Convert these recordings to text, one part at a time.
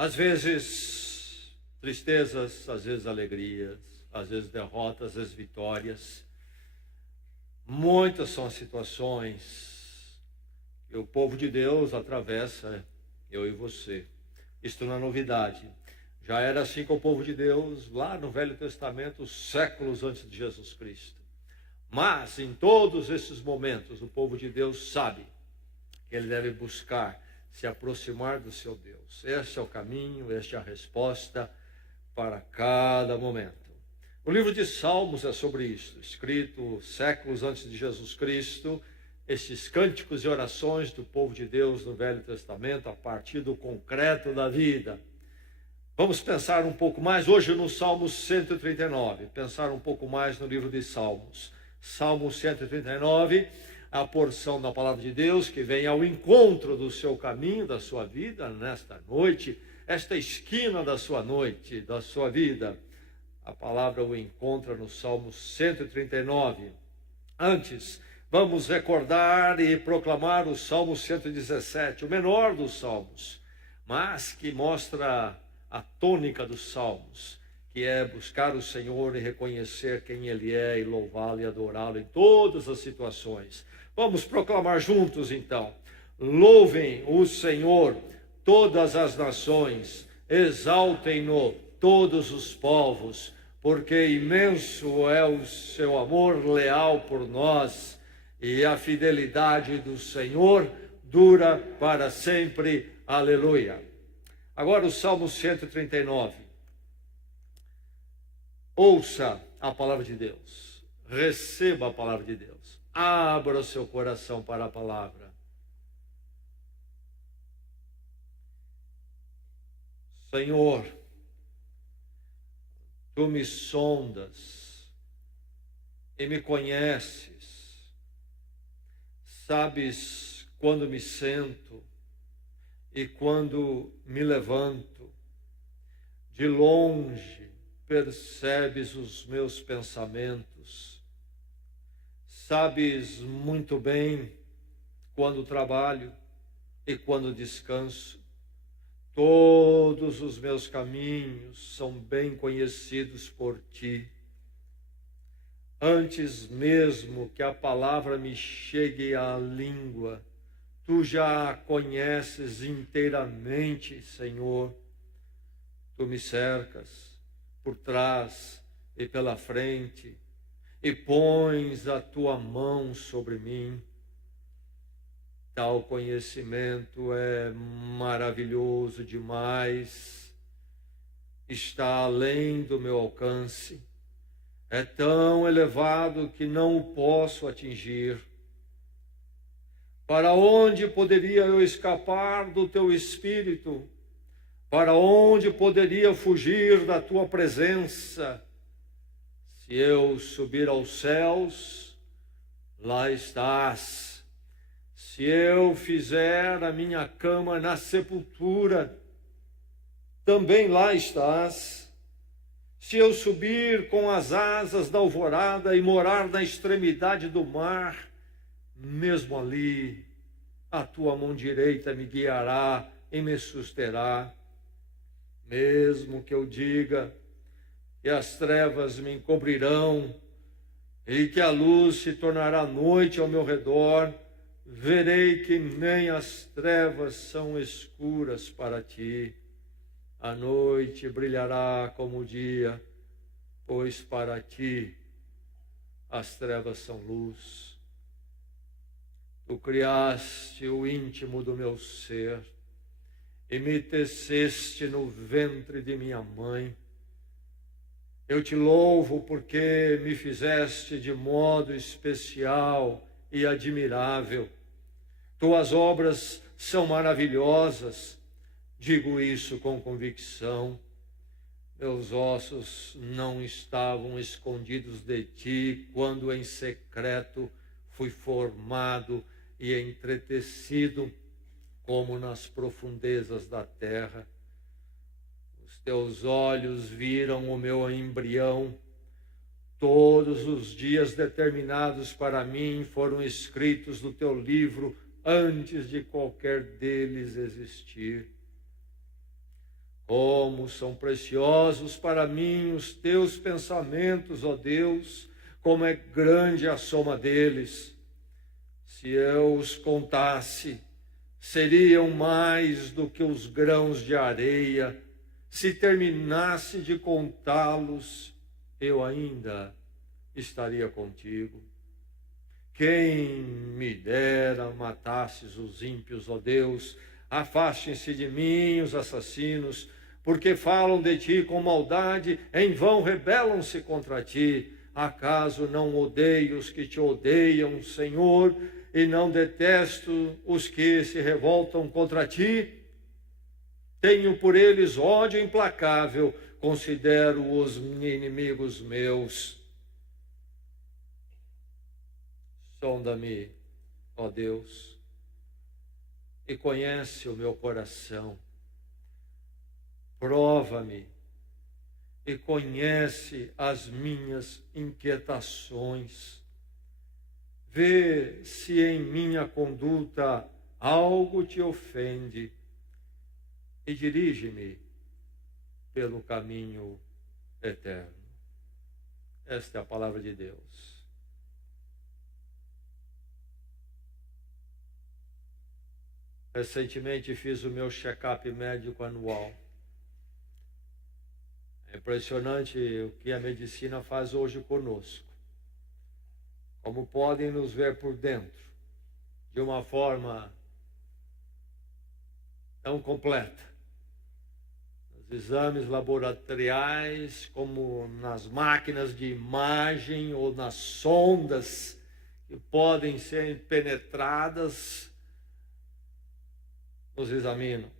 Às vezes tristezas, às vezes alegrias, às vezes derrotas, às vezes vitórias. Muitas são as situações que o povo de Deus atravessa, eu e você. Isto não é novidade. Já era assim com o povo de Deus lá no Velho Testamento, séculos antes de Jesus Cristo. Mas em todos esses momentos, o povo de Deus sabe que ele deve buscar se aproximar do seu Deus. Este é o caminho, esta é a resposta para cada momento. O livro de Salmos é sobre isso, escrito séculos antes de Jesus Cristo, estes cânticos e orações do povo de Deus no Velho Testamento, a partir do concreto da vida. Vamos pensar um pouco mais hoje no Salmo 139, pensar um pouco mais no livro de Salmos. Salmo 139, a porção da palavra de Deus que vem ao encontro do seu caminho, da sua vida nesta noite, esta esquina da sua noite, da sua vida. A palavra o encontra no Salmo 139. Antes, vamos recordar e proclamar o Salmo 117, o menor dos salmos, mas que mostra a tônica dos salmos, que é buscar o Senhor e reconhecer quem Ele é e louvá-lo e adorá-lo em todas as situações. Vamos proclamar juntos então. Louvem o Senhor todas as nações, exaltem-no todos os povos, porque imenso é o seu amor leal por nós, e a fidelidade do Senhor dura para sempre. Aleluia. Agora o Salmo 139. Ouça a palavra de Deus, receba a palavra de Deus, abra o seu coração para a palavra. Senhor, Tu me sondas e me conheces, sabes quando me sento e quando me levanto, de longe percebes os meus pensamentos, sabes muito bem quando trabalho e quando descanso. Todos os meus caminhos são bem conhecidos por ti. Antes mesmo que a palavra me chegue à língua, tu já a conheces inteiramente, Senhor. Tu me cercas por trás e pela frente, e pões a tua mão sobre mim. Tal conhecimento é maravilhoso demais, está além do meu alcance, é tão elevado que não o posso atingir. Para onde poderia eu escapar do teu Espírito? Para onde poderia fugir da tua presença? Se eu subir aos céus, lá estás. Se eu fizer a minha cama na sepultura, também lá estás. Se eu subir com as asas da alvorada e morar na extremidade do mar, mesmo ali, a tua mão direita me guiará e me susterá. Mesmo que eu diga que as trevas me encobrirão e que a luz se tornará noite ao meu redor, verei que nem as trevas são escuras para ti. A noite brilhará como o dia, pois para ti as trevas são luz. Tu criaste o íntimo do meu ser e me teceste no ventre de minha mãe. Eu te louvo porque me fizeste de modo especial e admirável. Tuas obras são maravilhosas, digo isso com convicção. Meus ossos não estavam escondidos de ti quando em secreto fui formado e entretecido como nas profundezas da terra. Os teus olhos viram o meu embrião. Todos os dias determinados para mim foram escritos no teu livro antes de qualquer deles existir. Como são preciosos para mim os teus pensamentos, ó Deus, como é grande a soma deles. Se eu os contasse, seriam mais do que os grãos de areia. Se terminasse de contá-los, eu ainda estaria contigo. Quem me dera matasses os ímpios, ó Deus, afastem-se de mim os assassinos, porque falam de ti com maldade, em vão rebelam-se contra ti. Acaso não odeio os que te odeiam, Senhor, e não detesto os que se revoltam contra ti? Tenho por eles ódio implacável, considero-os inimigos meus. Sonda-me, ó Deus, e conhece o meu coração. Prova-me e conhece as minhas inquietações. Vê se em minha conduta algo te ofende e dirige-me pelo caminho eterno. Esta é a palavra de Deus. Recentemente fiz o meu check-up médico anual. É impressionante o que a medicina faz hoje conosco. Como podem nos ver por dentro, de uma forma tão completa. Nos exames laboratoriais, como nas máquinas de imagem ou nas sondas que podem ser penetradas, nos examinam.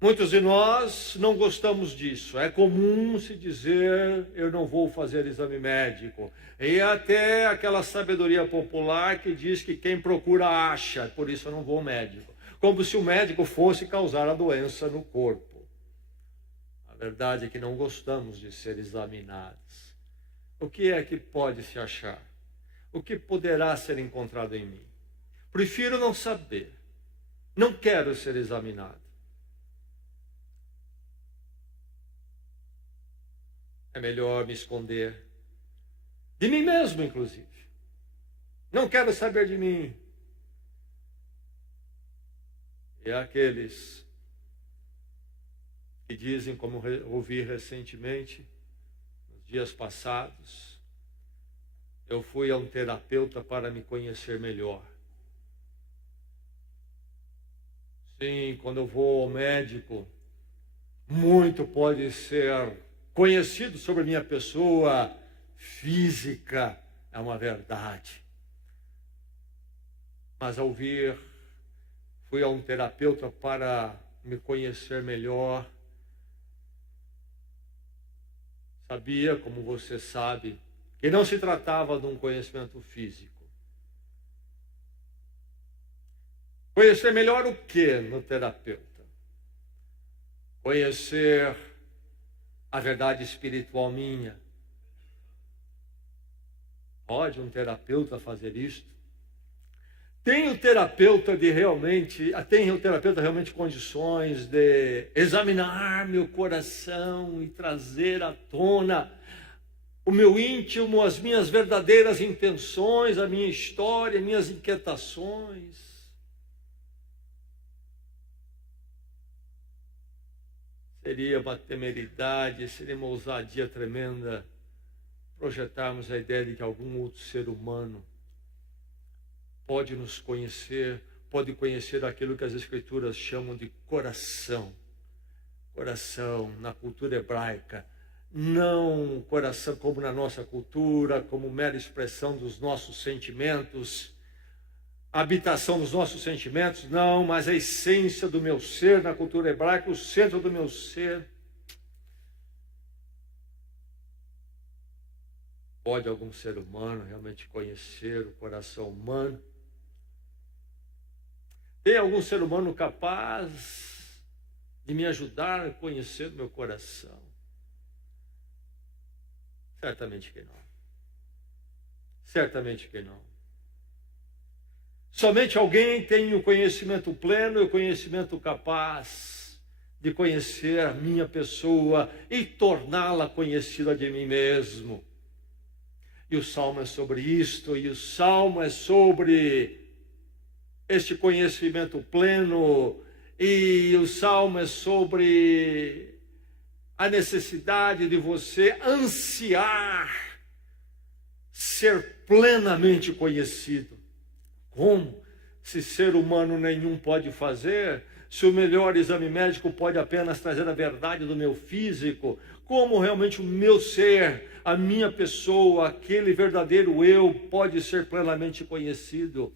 Muitos de nós não gostamos disso. É comum se dizer, eu não vou fazer exame médico. E até aquela sabedoria popular que diz que quem procura acha, por isso eu não vou ao médico. Como se o médico fosse causar a doença no corpo. A verdade é que não gostamos de ser examinados. O que é que pode se achar? O que poderá ser encontrado em mim? Prefiro não saber. Não quero ser examinado. É melhor me esconder. De mim mesmo, inclusive. Não quero saber de mim. E aqueles que dizem, como ouvi recentemente, nos dias passados, eu fui a um terapeuta para me conhecer melhor. Sim, quando eu vou ao médico, muito pode ser conhecido sobre a minha pessoa física, é uma verdade. Mas ao vir, fui a um terapeuta para me conhecer melhor. Sabia, como você sabe, que não se tratava de um conhecimento físico. Conhecer melhor o que no terapeuta? Conhecer a verdade espiritual minha. Pode um terapeuta fazer isto? Tem o terapeuta realmente condições de examinar meu coração e trazer à tona o meu íntimo, as minhas verdadeiras intenções, a minha história, minhas inquietações? Seria uma temeridade, seria uma ousadia tremenda projetarmos a ideia de que algum outro ser humano pode nos conhecer, pode conhecer aquilo que as Escrituras chamam de coração. Coração, na cultura hebraica, não coração como na nossa cultura, como mera expressão dos nossos sentimentos, habitação dos nossos sentimentos, não, mas a essência do meu ser, na cultura hebraica, o centro do meu ser. Pode algum ser humano realmente conhecer o coração humano? Tem algum ser humano capaz de me ajudar a conhecer o meu coração? Certamente que não. Certamente que não. Somente alguém tem o conhecimento pleno e o conhecimento capaz de conhecer a minha pessoa e torná-la conhecida de mim mesmo. E o Salmo é sobre isto, e o Salmo é sobre este conhecimento pleno, e o Salmo é sobre a necessidade de você ansiar ser plenamente conhecido. Como? Se ser humano nenhum pode fazer, se o melhor exame médico pode apenas trazer a verdade do meu físico, como realmente o meu ser, a minha pessoa, aquele verdadeiro eu pode ser plenamente conhecido?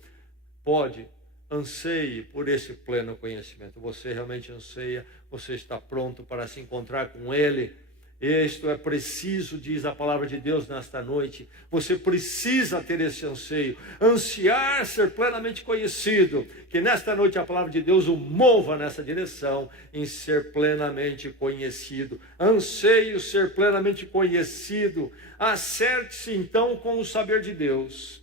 Pode. Anseie por esse pleno conhecimento. Você realmente anseia, você está pronto para se encontrar com Ele. Isto é preciso, diz a palavra de Deus nesta noite. Você precisa ter esse anseio, ansiar ser plenamente conhecido. Que nesta noite a palavra de Deus o mova nessa direção, em ser plenamente conhecido. Anseio ser plenamente conhecido. Acerte-se então com o saber de Deus.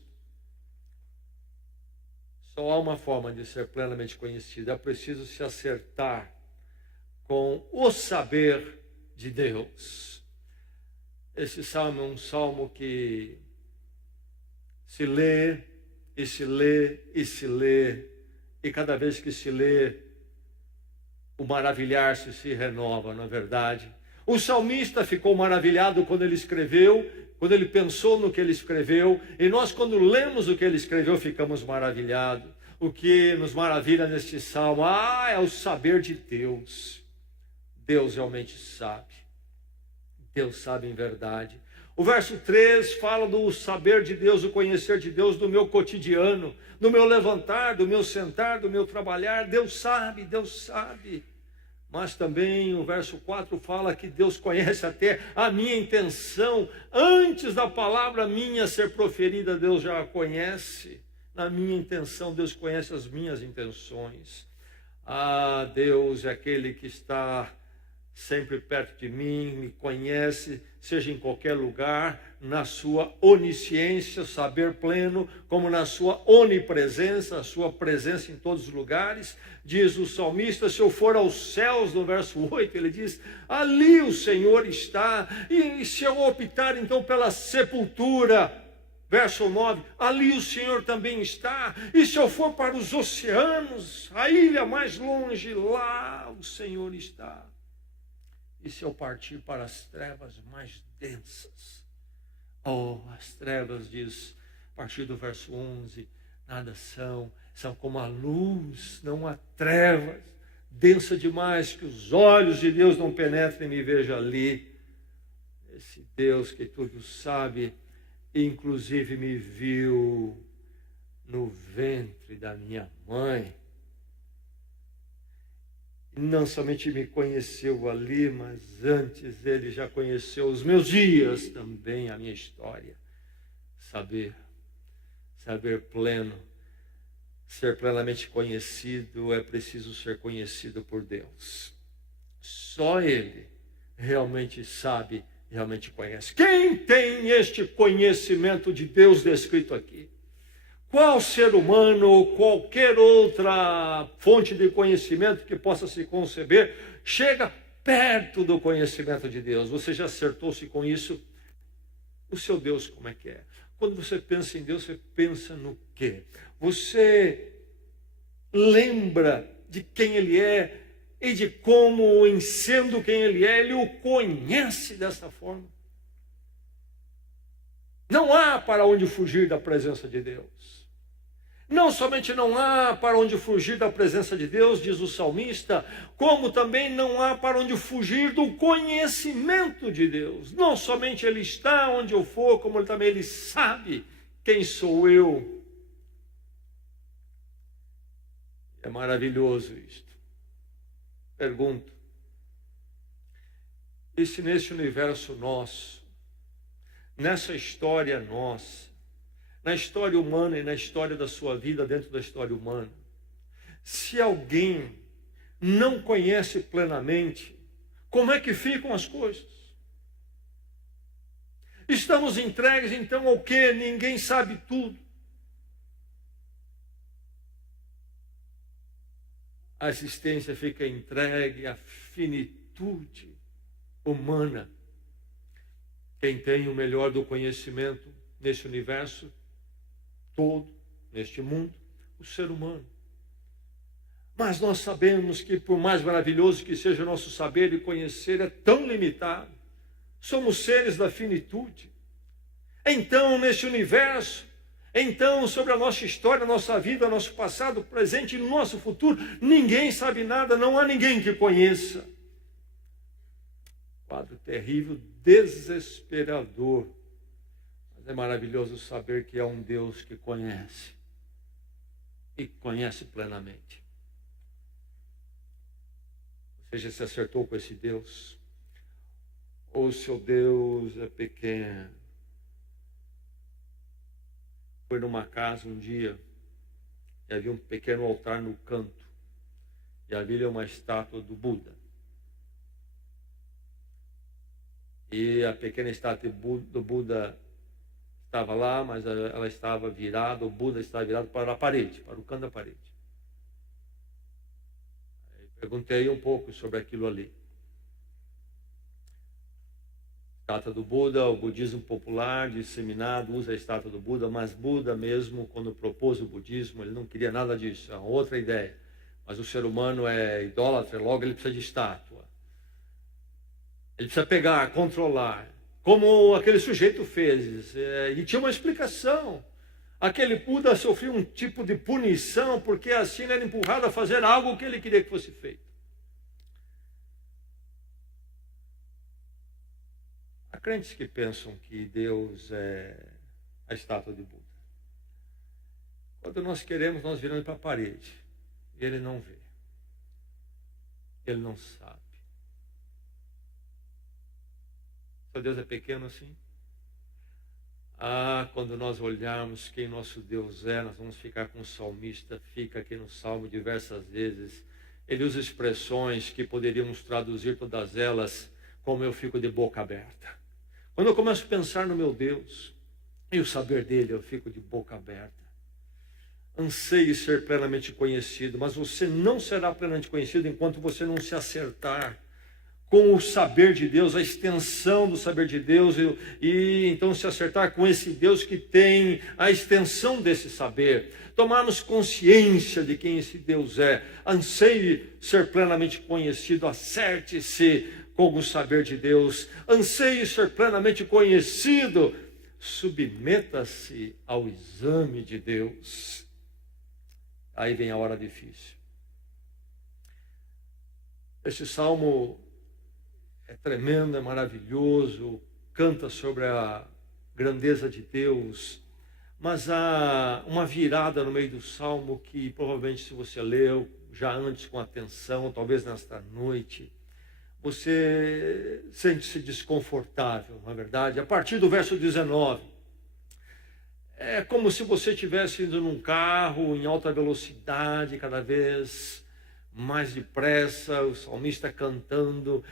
Só há uma forma de ser plenamente conhecido. É preciso se acertar com o saber de Deus. Esse salmo é um salmo que se lê, e se lê, e se lê, e cada vez que se lê, o maravilhar-se se renova, não é verdade? O salmista ficou maravilhado quando ele escreveu, quando ele pensou no que ele escreveu, e nós, quando lemos o que ele escreveu, ficamos maravilhados. O que nos maravilha neste salmo? É o saber de Deus. Deus realmente sabe. Deus sabe em verdade. O verso 3 fala do saber de Deus, o conhecer de Deus do meu cotidiano, do meu levantar, do meu sentar, do meu trabalhar. Deus sabe, Deus sabe. Mas também o verso 4 fala que Deus conhece até a minha intenção. Antes da palavra minha ser proferida, Deus já a conhece. Na minha intenção, Deus conhece as minhas intenções. Deus é aquele que está sempre perto de mim, me conhece, seja em qualquer lugar, na sua onisciência, saber pleno, como na sua onipresença, a sua presença em todos os lugares. Diz o salmista, se eu for aos céus, no verso 8, ele diz, ali o Senhor está, e se eu optar então pela sepultura, verso 9, ali o Senhor também está, e se eu for para os oceanos, a ilha mais longe, lá o Senhor está. E se eu partir para as trevas mais densas? As trevas, diz, a partir do verso 11, nada são como a luz, não há trevas, densa demais que os olhos de Deus não penetrem e me vejam ali. Esse Deus que tudo sabe, inclusive me viu no ventre da minha mãe. Não somente me conheceu ali, mas antes ele já conheceu os meus dias, também a minha história. Saber pleno, ser plenamente conhecido, é preciso ser conhecido por Deus. Só Ele realmente sabe, realmente conhece. Quem tem este conhecimento de Deus descrito aqui? Qual ser humano ou qualquer outra fonte de conhecimento que possa se conceber chega perto do conhecimento de Deus? Você já acertou-se com isso? O seu Deus, como é que é? Quando você pensa em Deus, você pensa no quê? Você lembra de quem Ele é e de como, em sendo quem Ele é, Ele o conhece dessa forma? Não há para onde fugir da presença de Deus. Não somente não há para onde fugir da presença de Deus, diz o salmista, como também não há para onde fugir do conhecimento de Deus. Não somente Ele está onde eu for, como também Ele sabe quem sou eu. É maravilhoso isto. Pergunto, e se nesse universo nosso, nessa história nossa, na história humana e na história da sua vida dentro da história humana, se alguém não conhece plenamente, como é que ficam as coisas? Estamos entregues então ao quê? Ninguém sabe tudo. a existência fica entregue à finitude humana. Quem tem o melhor do conhecimento nesse universo todo, neste mundo, o ser humano. Mas nós sabemos que, por mais maravilhoso que seja o nosso saber e conhecer, é tão limitado. Somos seres da finitude. Então, neste universo, então, sobre a nossa história, a nossa vida, o nosso passado, o presente e o nosso futuro, ninguém sabe nada, não há ninguém que conheça. Quadro terrível, desesperador. Mas é maravilhoso saber que há um Deus que conhece. E conhece plenamente. Você já se acertou com esse Deus? Ou o seu Deus é pequeno? Foi numa casa um dia e havia um pequeno altar no canto. E havia uma estátua do Buda. E a pequena estátua do Buda estava lá, mas ela estava virada, o Buda estava virado para a parede, para o canto da parede. Aí perguntei um pouco sobre aquilo ali. Estátua do Buda, o budismo popular disseminado usa a estátua do Buda, mas Buda mesmo, quando propôs o budismo, ele não queria nada disso, é uma outra ideia. Mas o ser humano é idólatra, logo ele precisa de estátua. Ele precisa pegar, controlar, como aquele sujeito fez, e tinha uma explicação. Aquele Buda sofreu um tipo de punição, porque assim ele era empurrado a fazer algo que ele queria que fosse feito. Há crentes que pensam que Deus é a estátua de Buda. Quando nós queremos, nós viramos para a parede. E ele não vê. Ele não sabe. Seu Deus é pequeno assim? Quando nós olharmos quem nosso Deus é, nós vamos ficar com o salmista, fica aqui no Salmo diversas vezes. Ele usa expressões que poderíamos traduzir todas elas como eu fico de boca aberta. Quando eu começo a pensar no meu Deus e o saber dele, eu fico de boca aberta. Anseie ser plenamente conhecido, mas você não será plenamente conhecido enquanto você não se acertar com o saber de Deus, a extensão do saber de Deus, e então se acertar com esse Deus que tem a extensão desse saber. Tomarmos consciência de quem esse Deus é. Anseie ser plenamente conhecido, acerte-se com o saber de Deus. Anseie ser plenamente conhecido, submeta-se ao exame de Deus. Aí vem a hora difícil. Esse salmo é tremendo, é maravilhoso, canta sobre a grandeza de Deus, mas há uma virada no meio do salmo que provavelmente, se você leu já antes com atenção, talvez nesta noite, você sente-se desconfortável, na verdade. A partir do verso 19, é como se você estivesse indo num carro em alta velocidade, cada vez mais depressa, o salmista cantando,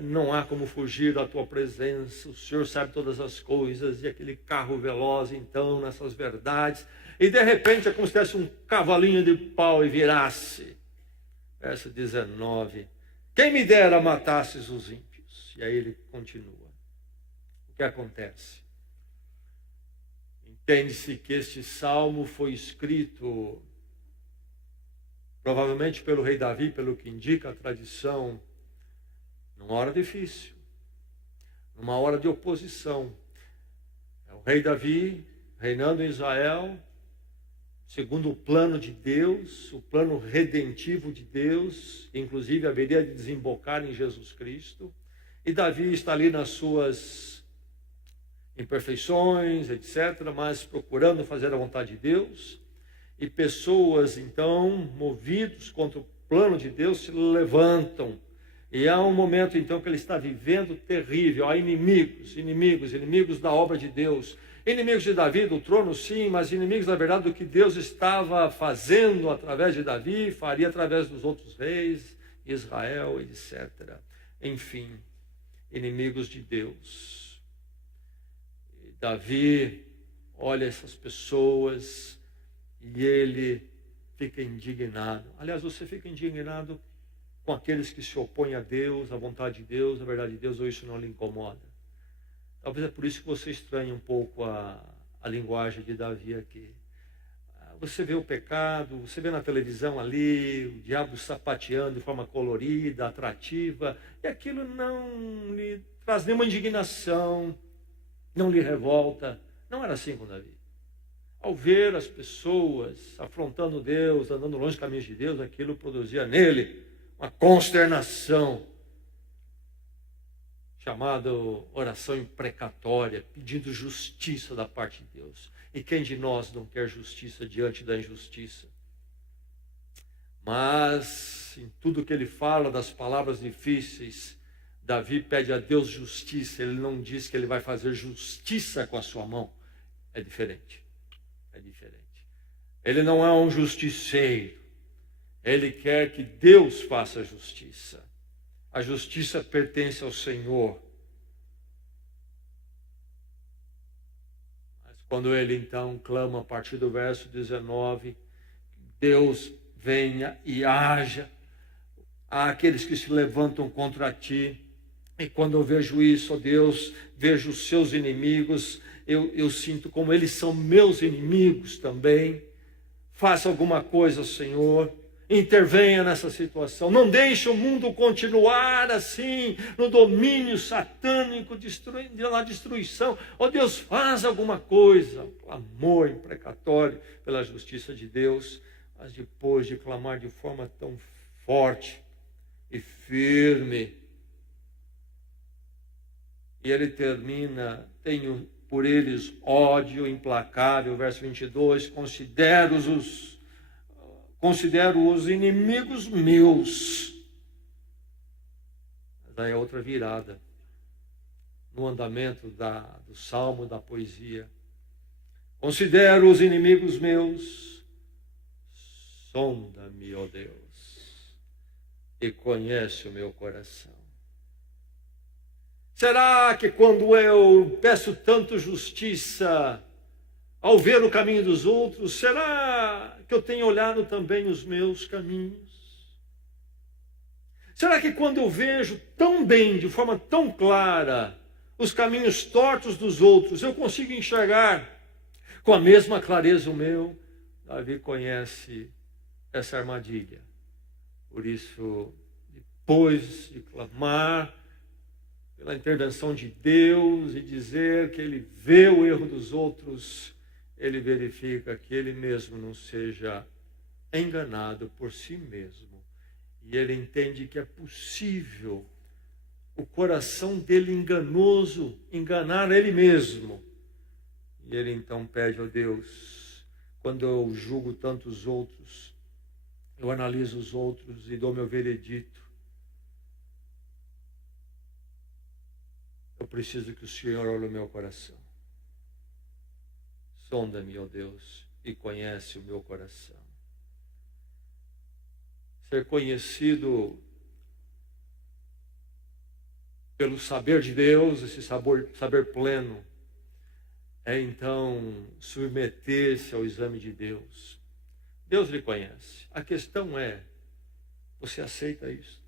não há como fugir da tua presença, o Senhor sabe todas as coisas, e aquele carro veloz, então, nessas verdades, e de repente é como se tivesse um cavalinho de pau e virasse. Verso 19, quem me dera matasses os ímpios. E aí ele continua. O que acontece? Entende-se que este salmo foi escrito provavelmente pelo rei Davi, pelo que indica a tradição, numa hora difícil, numa hora de oposição. É o rei Davi reinando em Israel, segundo o plano de Deus, o plano redentivo de Deus, inclusive haveria de desembocar em Jesus Cristo. E Davi está ali nas suas imperfeições, etc., mas procurando fazer a vontade de Deus. E pessoas, então, movidos contra o plano de Deus, se levantam. E há um momento, então, que ele está vivendo terrível. Há inimigos da obra de Deus. Inimigos de Davi, do trono, sim, mas inimigos, na verdade, do que Deus estava fazendo através de Davi, faria através dos outros reis, Israel, etc. Enfim, inimigos de Deus. E Davi olha essas pessoas e ele fica indignado. Aliás, você fica indignado com aqueles que se opõem a Deus, à vontade de Deus, à verdade de Deus, ou isso não lhe incomoda? Talvez é por isso que você estranha um pouco a linguagem de Davi aqui. Você vê o pecado, você vê na televisão ali, o diabo sapateando de forma colorida, atrativa, e aquilo não lhe traz nenhuma indignação, não lhe revolta. Não era assim com Davi. Ao ver as pessoas afrontando Deus, andando longe dos caminhos de Deus, aquilo produzia nele uma consternação, chamada oração imprecatória, pedindo justiça da parte de Deus. E quem de nós não quer justiça diante da injustiça? Mas, em tudo que ele fala, das palavras difíceis, Davi pede a Deus justiça. Ele não diz que ele vai fazer justiça com a sua mão. É diferente. É diferente. Ele não é um justiceiro. Ele quer que Deus faça justiça. A justiça pertence ao Senhor. Mas quando ele então clama a partir do verso 19, Deus venha e haja àqueles que se levantam contra ti. E quando eu vejo isso, ó Deus, vejo os seus inimigos, eu sinto como eles são meus inimigos também. Faça alguma coisa, Senhor. Intervenha nessa situação. Não deixe o mundo continuar assim, no domínio satânico, na destruição. Ó Deus, faz alguma coisa. Clamor imprecatório pela justiça de Deus. Mas depois de clamar de forma tão forte e firme, e ele termina: tenho por eles ódio implacável, verso 22, considero-os inimigos meus. Daí é outra virada no andamento do salmo, da poesia. Considero os inimigos meus, sonda-me, ó Deus, e conhece o meu coração. Será que quando eu peço tanto justiça, ao ver o caminho dos outros, será que eu tenho olhado também os meus caminhos? Será que quando eu vejo tão bem, de forma tão clara, os caminhos tortos dos outros, eu consigo enxergar com a mesma clareza o meu? Davi conhece essa armadilha. Por isso, depois de clamar pela intervenção de Deus e dizer que ele vê o erro dos outros, ele verifica que ele mesmo não seja enganado por si mesmo. E ele entende que é possível o coração dele enganoso enganar ele mesmo. E ele então pede a Deus: quando eu julgo tantos outros, eu analiso os outros e dou meu veredito, eu preciso que o Senhor olhe o meu coração. Sonda-me, ó Deus, e conhece o meu coração. Ser conhecido pelo saber de Deus, esse saber pleno, é então submeter-se ao exame de Deus. Deus lhe conhece. A questão é, você aceita isso?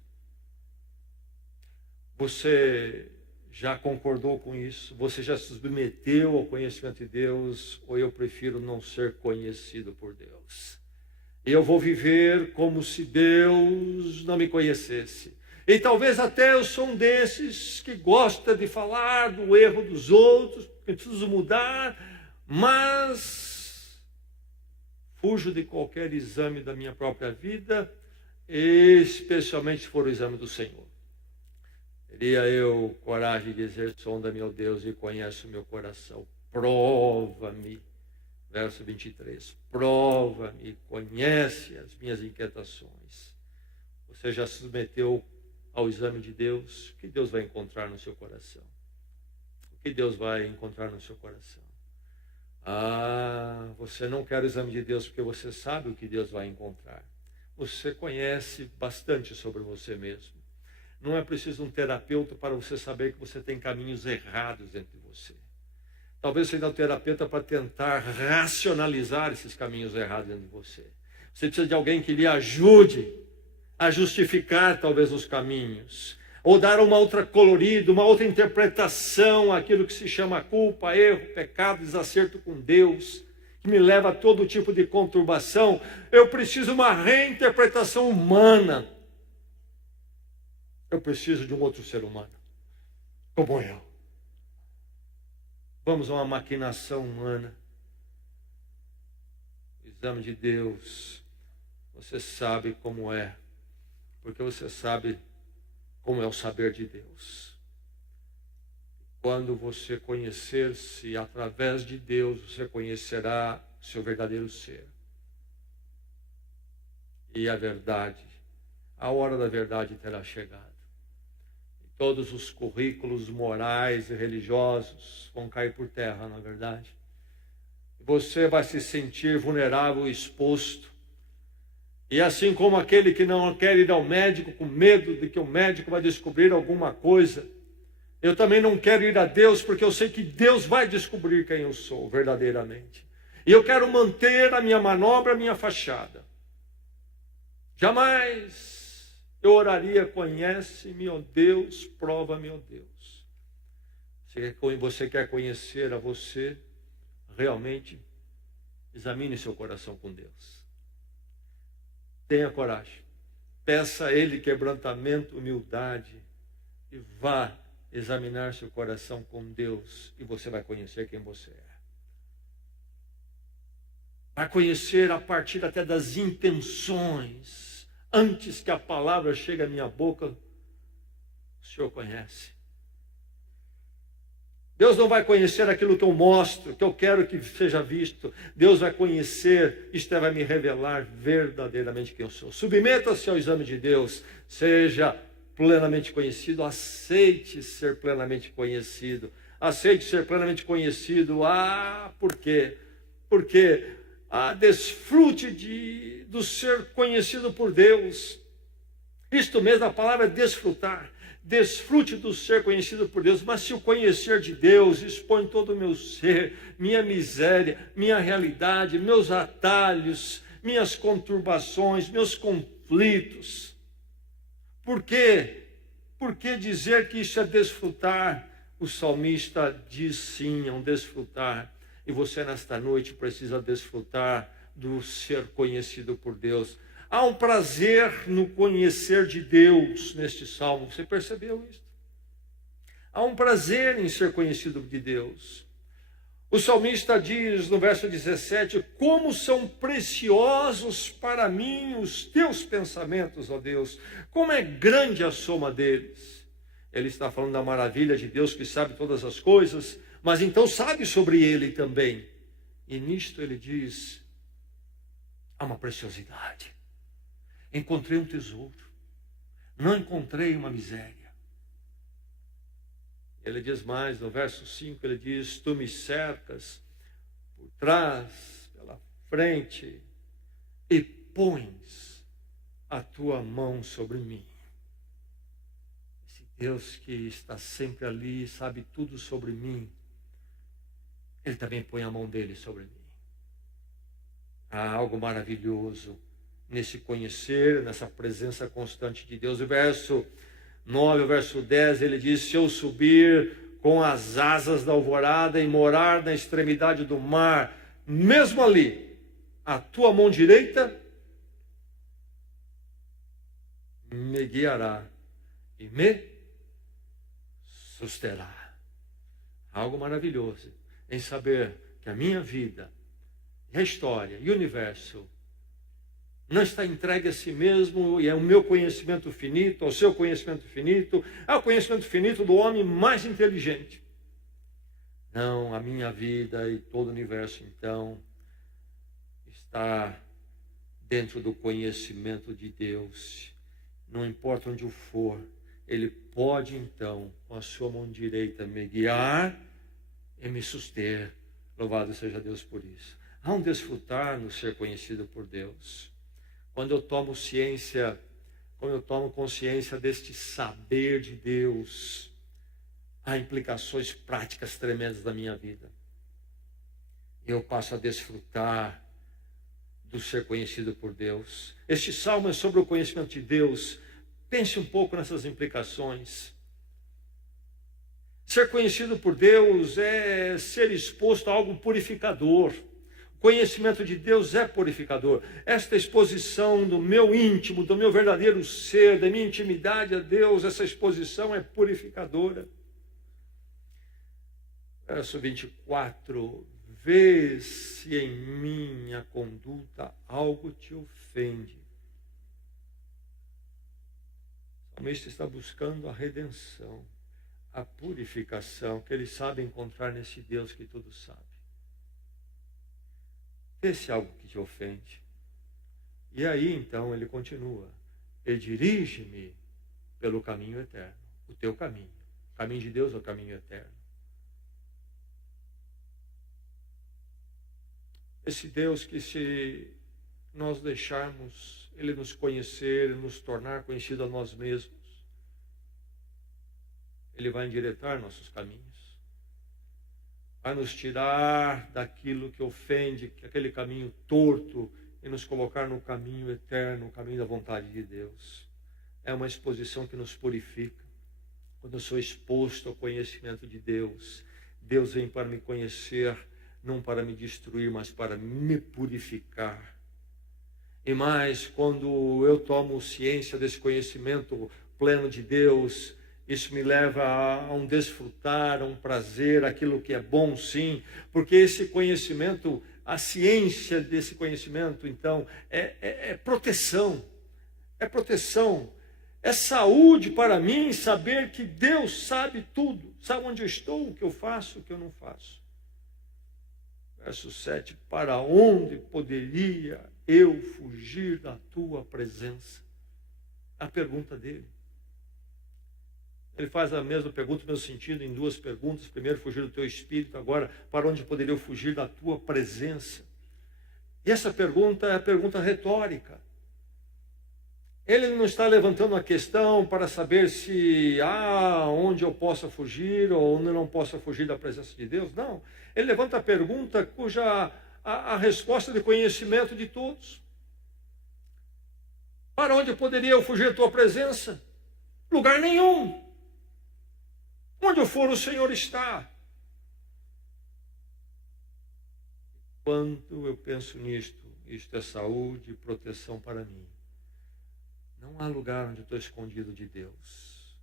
Você já concordou com isso? Você já se submeteu ao conhecimento de Deus? Ou eu prefiro não ser conhecido por Deus? Eu vou viver como se Deus não me conhecesse. E talvez até eu sou um desses que gosta de falar do erro dos outros, que preciso mudar, mas fujo de qualquer exame da minha própria vida, especialmente se for o exame do Senhor. Teria eu coragem de dizer: sonda-me, ó Deus, e conhece o meu coração. Prova-me. Verso 23. Prova-me, conhece as minhas inquietações. Você já se submeteu ao exame de Deus? O que Deus vai encontrar no seu coração? O que Deus vai encontrar no seu coração? Você não quer o exame de Deus porque você sabe o que Deus vai encontrar. Você conhece bastante sobre você mesmo. Não é preciso um terapeuta para você saber que você tem caminhos errados dentro de você. Talvez você não tenha um terapeuta para tentar racionalizar esses caminhos errados dentro de você. Você precisa de alguém que lhe ajude a justificar talvez os caminhos, ou dar uma outra colorida, uma outra interpretação àquilo que se chama culpa, erro, pecado, desacerto com Deus, que me leva a todo tipo de conturbação. Eu preciso de uma reinterpretação humana. Eu preciso de um outro ser humano, como eu. Vamos a uma maquinação humana. O exame de Deus, você sabe como é, porque você sabe como é o saber de Deus. Quando você conhecer-se através de Deus, você conhecerá seu verdadeiro ser. E a verdade, a hora da verdade terá chegado. Todos os currículos morais e religiosos vão cair por terra, na verdade. Você vai se sentir vulnerável e exposto. E assim como aquele que não quer ir ao médico com medo de que o médico vai descobrir alguma coisa, eu também não quero ir a Deus, porque eu sei que Deus vai descobrir quem eu sou verdadeiramente. E eu quero manter a minha manobra, a minha fachada. Jamais eu oraria, conhece-me, ó Deus, prova-me, ó Deus. Você quer conhecer a você, realmente, examine seu coração com Deus. Tenha coragem. Peça a Ele quebrantamento, humildade, e vá examinar seu coração com Deus, e você vai conhecer quem você é. Vai conhecer a partir até das intenções. Antes que a palavra chegue à minha boca, o Senhor conhece. Deus não vai conhecer aquilo que eu mostro, que eu quero que seja visto. Deus vai conhecer, isto vai me revelar verdadeiramente quem eu sou. Submeta-se ao exame de Deus, seja plenamente conhecido, aceite ser plenamente conhecido. Aceite ser plenamente conhecido. Por quê? Porque desfrute do ser conhecido por Deus. Isto mesmo, a palavra é desfrutar. Desfrute do ser conhecido por Deus. Mas se o conhecer de Deus expõe todo o meu ser, minha miséria, minha realidade, meus atalhos, minhas conturbações, meus conflitos. Por quê? Por que dizer que isso é desfrutar? O salmista diz sim, é um desfrutar. E você nesta noite precisa desfrutar do ser conhecido por Deus. Há um prazer no conhecer de Deus neste salmo. Você percebeu isso? Há um prazer em ser conhecido de Deus. O salmista diz no verso 17: como são preciosos para mim os teus pensamentos, ó Deus. Como é grande a soma deles. Ele está falando da maravilha de Deus que sabe todas as coisas, mas então sabe sobre ele também. E nisto ele diz: há uma preciosidade. Encontrei um tesouro. Não encontrei uma miséria. Ele diz mais, no verso 5, ele diz: tu me cercas por trás, pela frente, e pões a tua mão sobre mim. Esse Deus que está sempre ali, sabe tudo sobre mim, Ele também põe a mão dele sobre mim. Há algo maravilhoso nesse conhecer, nessa presença constante de Deus. O verso 9, o verso 10, ele diz: se eu subir com as asas da alvorada e morar na extremidade do mar, mesmo ali, a tua mão direita me guiará e me susterá. Algo maravilhoso em saber que a minha vida, a história e o universo não está entregue a si mesmo, e é o meu conhecimento finito, ao seu conhecimento finito, ao conhecimento finito do homem mais inteligente. Não, a minha vida e todo o universo, então, está dentro do conhecimento de Deus. Não importa onde eu for, Ele pode, então, com a sua mão direita, me guiar e me suster. Louvado seja Deus por isso. Há um desfrutar no ser conhecido por Deus. Quando eu tomo ciência, quando eu tomo consciência deste saber de Deus, há implicações práticas tremendas na minha vida. Eu passo a desfrutar do ser conhecido por Deus. Este salmo é sobre o conhecimento de Deus. Pense um pouco nessas implicações. Ser conhecido por Deus é ser exposto a algo purificador. O conhecimento de Deus é purificador. Esta exposição do meu íntimo, do meu verdadeiro ser, da minha intimidade a Deus, essa exposição é purificadora. Verso 24. Vê se em minha conduta algo te ofende. O salmista está buscando a redenção, a purificação que ele sabe encontrar nesse Deus que tudo sabe. Vê se algo que te ofende. E aí então ele continua: e dirige-me pelo caminho eterno, o teu caminho. O caminho de Deus é o caminho eterno. Esse Deus que, se nós deixarmos Ele nos conhecer e nos tornar conhecido a nós mesmos, Ele vai endireitar nossos caminhos, vai nos tirar daquilo que ofende, aquele caminho torto, e nos colocar no caminho eterno, o caminho da vontade de Deus. É uma exposição que nos purifica. Quando eu sou exposto ao conhecimento de Deus, Deus vem para me conhecer, não para me destruir, mas para me purificar. E mais, quando eu tomo ciência desse conhecimento pleno de Deus, isso me leva a um desfrutar, a um prazer, aquilo que é bom, sim, porque esse conhecimento, a ciência desse conhecimento, então, é proteção, é saúde para mim, saber que Deus sabe tudo, sabe onde eu estou, o que eu faço, o que eu não faço. Verso 7, para onde poderia eu fugir da tua presença? A pergunta dele. Ele faz a mesma pergunta, o mesmo sentido, em duas perguntas. Primeiro, fugir do teu espírito. Agora, para onde poderia eu fugir da tua presença? E essa pergunta é a pergunta retórica. Ele não está levantando a questão para saber se há onde eu possa fugir ou onde eu não possa fugir da presença de Deus. Não. Ele levanta a pergunta cuja a resposta de conhecimento de todos. Para onde poderia eu fugir da tua presença? Lugar nenhum. Onde eu for, o Senhor está. Quando eu penso nisto, isto é saúde e proteção para mim. Não há lugar onde eu estou escondido de Deus.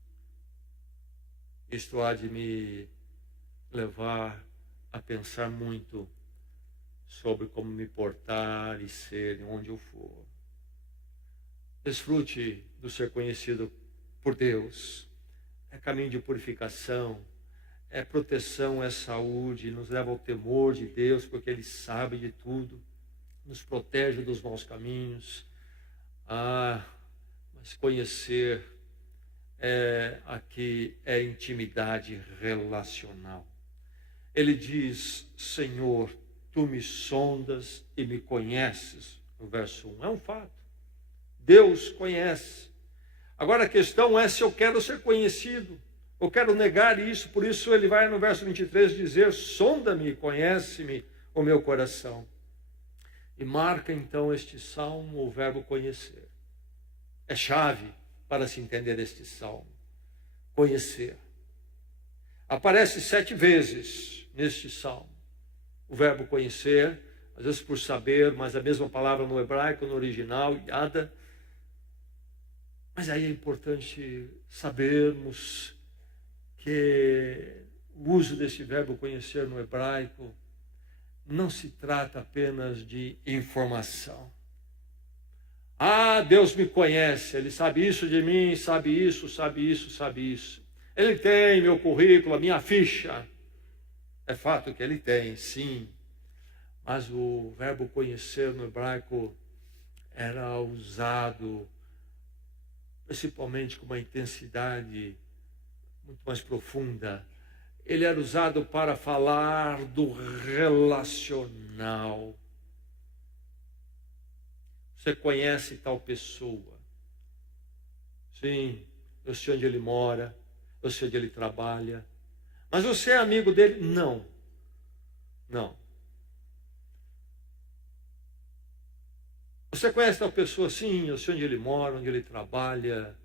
Isto há de me levar a pensar muito sobre como me portar e ser onde eu for. Desfrute do ser conhecido por Deus. É caminho de purificação, é proteção, é saúde, nos leva ao temor de Deus, porque Ele sabe de tudo, nos protege dos maus caminhos. Mas conhecer aqui é intimidade relacional. Ele diz: Senhor, tu me sondas e me conheces. No verso 1, é um fato. Deus conhece. Agora a questão é se eu quero ser conhecido. Eu quero negar isso, por isso ele vai no verso 23 dizer: sonda-me e conhece-me o meu coração. E marca então este salmo o verbo conhecer. É chave para se entender este salmo. Conhecer. Aparece 7 vezes neste salmo o verbo conhecer, às vezes por saber, mas a mesma palavra no hebraico, no original, yada. Mas aí é importante sabermos que o uso desse verbo conhecer no hebraico não se trata apenas de informação. Deus me conhece, Ele sabe isso de mim, sabe isso, sabe isso, sabe isso. Ele tem meu currículo, a minha ficha. É fato que Ele tem, sim. Mas o verbo conhecer no hebraico era usado principalmente com uma intensidade muito mais profunda. Ele era usado para falar do relacional. Você conhece tal pessoa? Sim, eu sei onde ele mora, eu sei onde ele trabalha. Mas você é amigo dele? Não. Não. Você conhece tal pessoa? Sim, eu sei onde ele mora, onde ele trabalha.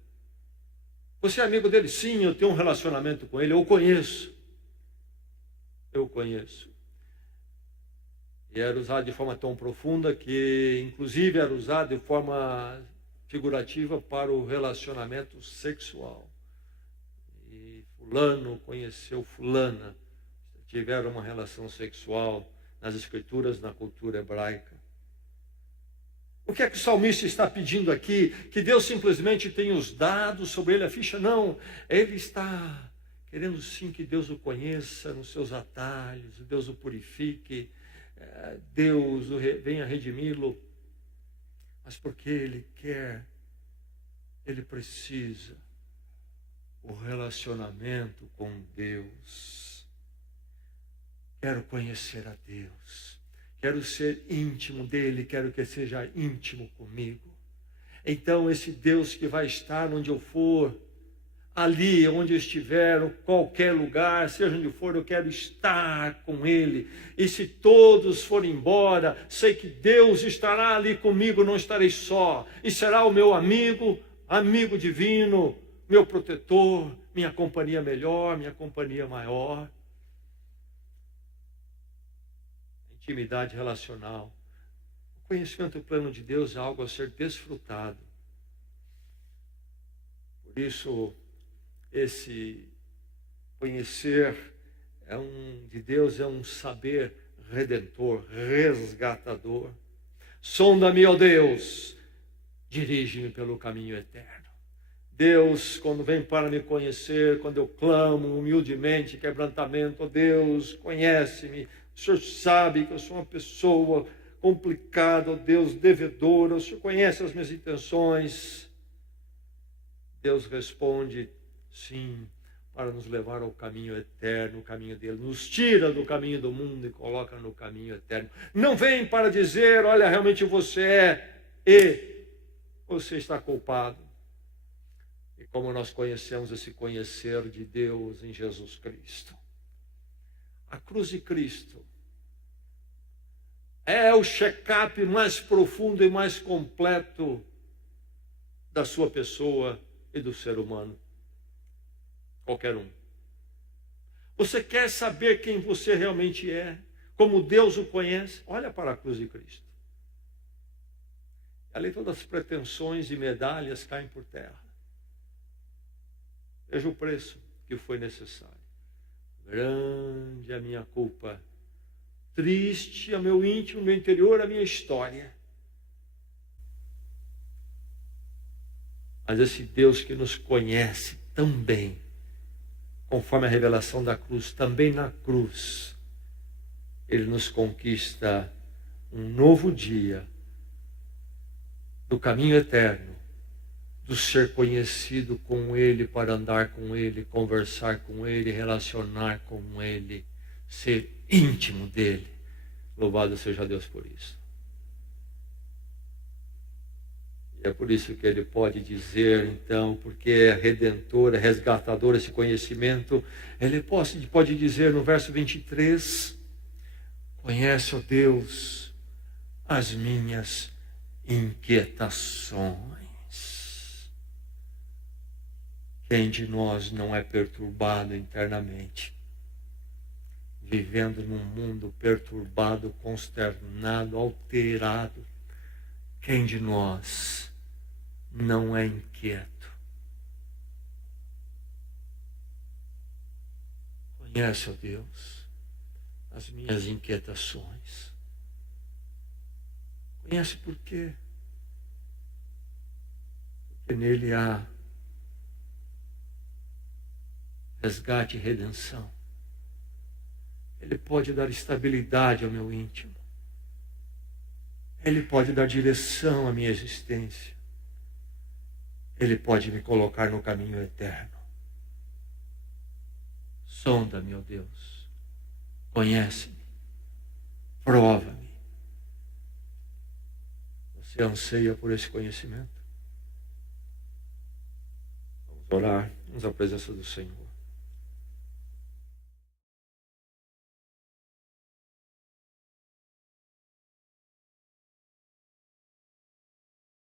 Você é amigo dele? Sim, eu tenho um relacionamento com ele, eu o conheço. Eu o conheço. E era usado de forma tão profunda que, inclusive, era usado de forma figurativa para o relacionamento sexual. E fulano conheceu fulana, tiveram uma relação sexual nas escrituras, na cultura hebraica. O que é que o salmista está pedindo aqui? Que Deus simplesmente tenha os dados sobre ele, a ficha? Não, ele está querendo sim que Deus o conheça nos seus atalhos, Deus o purifique, Deus venha redimi-lo, mas porque ele quer, ele precisa o relacionamento com Deus. Quero conhecer a Deus, quero ser íntimo dele, quero que ele seja íntimo comigo. Então esse Deus que vai estar onde eu for, ali onde eu estiver, em qualquer lugar, seja onde for, eu quero estar com ele. E se todos forem embora, sei que Deus estará ali comigo, não estarei só. E será o meu amigo, amigo divino, meu protetor, minha companhia melhor, minha companhia maior. Intimidade relacional. O conhecimento pleno de Deus é algo a ser desfrutado. Por isso, esse conhecer de Deus é um saber redentor, resgatador. Sonda-me, ó Deus, dirige-me pelo caminho eterno. Deus, quando vem para me conhecer, quando eu clamo humildemente, quebrantamento, ó Deus, conhece-me. O Senhor sabe que eu sou uma pessoa complicada, ó Deus, devedora. O Senhor conhece as minhas intenções. Deus responde, sim, para nos levar ao caminho eterno, o caminho dele. Nos tira do caminho do mundo e coloca no caminho eterno. Não vem para dizer, olha, realmente você é e você está culpado. E como nós conhecemos esse conhecer de Deus em Jesus Cristo. A cruz de Cristo é o check-up mais profundo e mais completo da sua pessoa e do ser humano. Qualquer um. Você quer saber quem você realmente é? Como Deus o conhece? Olha para a cruz de Cristo. Ali todas as pretensões e medalhas caem por terra. Veja o preço que foi necessário. Grande a minha culpa. Triste é o meu íntimo, o meu interior, a minha história. Mas esse Deus que nos conhece tão bem, conforme a revelação da cruz, também na cruz, ele nos conquista um novo dia do caminho eterno, do ser conhecido com ele, para andar com ele, conversar com ele, relacionar com ele, ser íntimo dele. Louvado seja Deus por isso. E é por isso que ele pode dizer, então, porque é redentor, é resgatador esse conhecimento, ele pode dizer no verso 23, conhece, ó Deus, as minhas inquietações. Quem de nós não é perturbado internamente? Vivendo num mundo perturbado, consternado, alterado. Quem de nós não é inquieto? Conhece, ó Deus, as minhas inquietações. Conhece por quê? Porque nele há resgate e redenção. Ele pode dar estabilidade ao meu íntimo. Ele pode dar direção à minha existência. Ele pode me colocar no caminho eterno. Sonda-me, ó Deus. Conhece-me. Prova-me. Você anseia por esse conhecimento? Vamos orar. Vamos à presença do Senhor.